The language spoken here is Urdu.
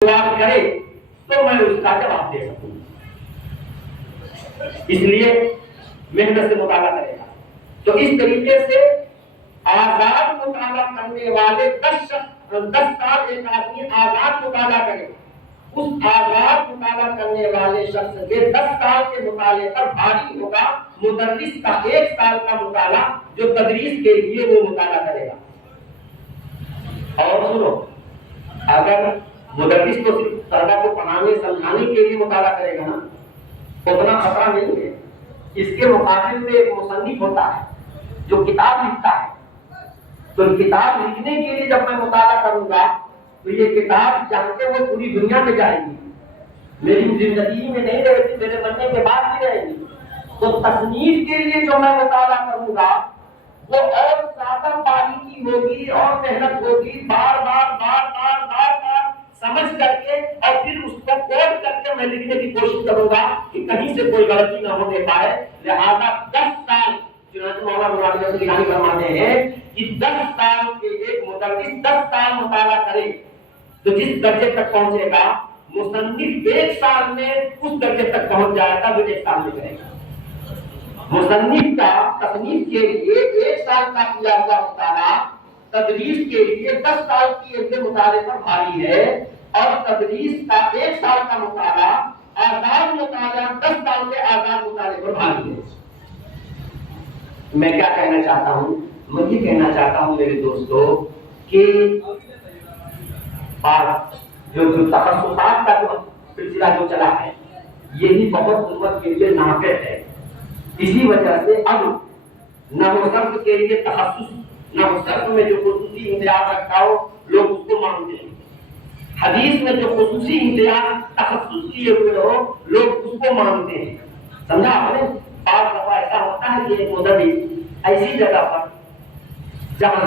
سوال کرے تو میں اس کا جواب دے سکوں. اس لیے محنت سے مطالعہ کرے گا. تو اس طریقے سے آزاد مطالعہ کرنے والے 10 سال ایک آدمی آزاد مطالعہ کرے گا. اس آزاد مطالعہ کرنے والے شخص کے 10 سال کے مطالعے پر بھاری ہوگا مدرس کا 1 سال کا مطالعہ جو تدریس کے لیے وہ مطالعہ کرے گا. اور سنو، اگر مدرس تو صرف طلبہ کو پڑھانے سمجھانے کے لیے مطالعہ کرے گا نا، اتنا خطرہ نہیں ہے. اس کے مقابل میں ایک مصنف ہوتا ہے جو کتاب لکھتا ہے. تو کتاب لکھنے کے لیے جب میں مطالعہ کروں گا تو یہ کتاب جانتے وہ پوری دنیا میں جائے گی، میری زندگی میں نہیں رہے گی، میرے مرنے کے بعد بھی رہے گی. تو تصنیف کے لیے جو میں مطالعہ کروں گا وہ اور زیادہ باریکی ہوگی اور محنت ہوگی، بار بار بار بار بار بار سمجھ کر کے اور پھر اس کو کوڈ کر کے میں لکھنے کی کوشش کروں گا کہ کہیں سے کوئی غلطی نہ ہونے پائے. لہذا 10 سال چنانچہ مولانا مراد گیلانی فرماتے ہیں کہ 10 سال کے ایک مدرس 10 سال مطالعہ کرے تو جس درجے تک پہنچے گا مصنف 1 سال میں اس درجے تک پہنچ جائے گا جو 1 سال میں کرے گا. مصنف کا تصنیف کے لیے 1 سال کا کیا ہوا مطالعہ تدریس کے لیے 10 سال کی عمر مطالعے پر بھاری ہے، اور تدریس کا 1 سال کا مطالعہ آزاد مطالعہ 10 سال کے آزاد مطالعے پر بھاری ہے. میں کیا کہنا چاہتا ہوں؟ میں یہ کہنا چاہتا ہوں میرے دوستو کہ جو تخصصات کا جو سلسلہ جو چلا ہے یہ بھی بہت امت کے لیے نافع ہے. اسی وجہ سے اب نحو صرف کے لیے تخصص، نحو صرف میں جو خصوصی امتیاز رکھا ہو لوگ اس کو مانتے ہیں. حدیث میں جو خصوصی امتیاز تخصص لیے ہوئے ہو لوگ اس کو مانتے ہیں. سمجھا آپ نے؟ بعض دفعہ ایسا ہوتا ہے کہ ایک مدرس ایسی جگہ پر جہاں